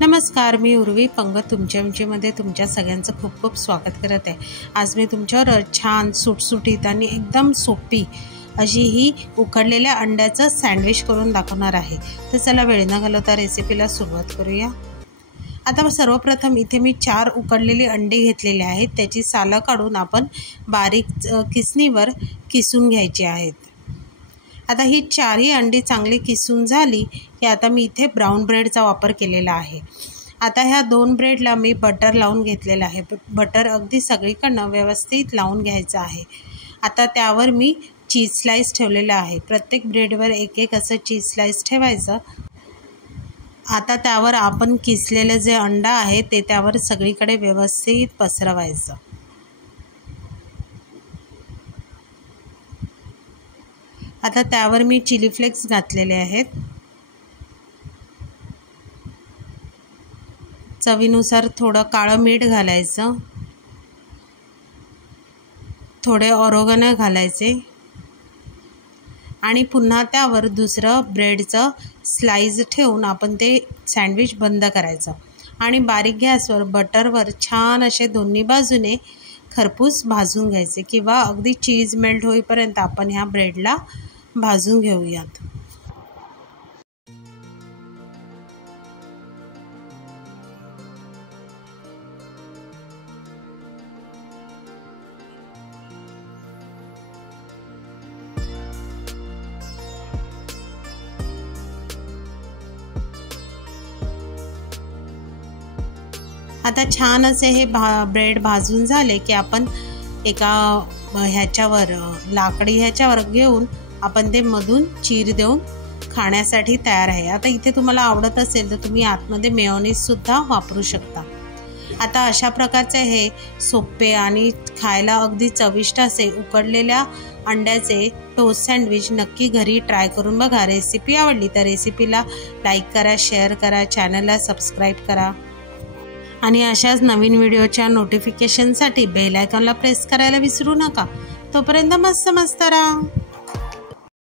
नमस्कार, मी उर्वी पंगत तुमच्यामध्ये तुमच्या सगळ्यांचं खूप खूप स्वागत करत आहे। आज मी तुमच्यावर छान सुटसुटीत आणि एकदम सोपी अशी ही उकडलेल्या अंड्याचं सँडविच करून दाखवणार आहे। तर चला वेळ न घालवता रेसिपीला सुरुवात करूया। आता सर्वप्रथम इथे मी 4 उकडलेली अंडी घेतलेली आहेत। त्याची सालं काढून आपण बारीक किसणीवर किसून घ्यायची आहेत। आता ही 4ही अंडी चांगली किसून झाली की आता मी इथे ब्राउन ब्रेडचा वापर केलेला आहे। आता ह्या 2 ब्रेडला मी बटर लावून घेतलेला आहे। बटर अगदी सगळीकडनं व्यवस्थित लावून घ्यायचं आहे। आता त्यावर मी चीज स्लाइस ठेवलेला आहे। प्रत्येक ब्रेडवर एक असं चीज स्लाइस ठेवायचं। आता त्यावर आपण किसलेलं जे अंडा आहे ते त्यावर सगळीकडे व्यवस्थित पसरवायचं। आता त्यावर मी चिली फ्लेक्स घातलेले आहेत। चवीनुसार थोडं काळं मीठ घालायचं, थोडे ऑरेगॅनो घालायचे आणि पुन्हा त्यावर दुसरं ब्रेडचं स्लाइस ठेवून आपण ते सँडविच बंद करायचं आणि बारीक गॅसवर बटरवर छान असे दोन्ही बाजूने खरपूस भाजून घ्यायचे किंवा अगदी चीज मेल्ट होईपर्यंत आपण ह्या ब्रेडला भाजून घेऊयात। आता छान असे हे ब्रेड भाजून झाले की आपण एका ह्याच्यावर लाकडी ह्याच्यावर घेऊन आपण ते मधून चीर देऊन खाण्यासाठी तयार आहे। आता इथे तुम्हाला आवडत असेल तर तुम्ही आतमध्ये मेयोनीज सुद्धा वापरू शकता। आता अशा प्रकारचे हे सोपे आणि खायला अगदी चविष्ट असे उकडलेल्या अंड्याचे टोस्ट सँडविच नक्की घरी ट्राय करून बघा। रेसिपी आवडली तर रेसिपीला लाईक करा, शेअर करा, चॅनलला सबस्क्राईब करा आणि अशाच नवीन व्हिडिओच्या नोटिफिकेशनसाठी बेल आयकॉनला प्रेस करायला विसरू नका। तोपर्यंत मस्त राहा।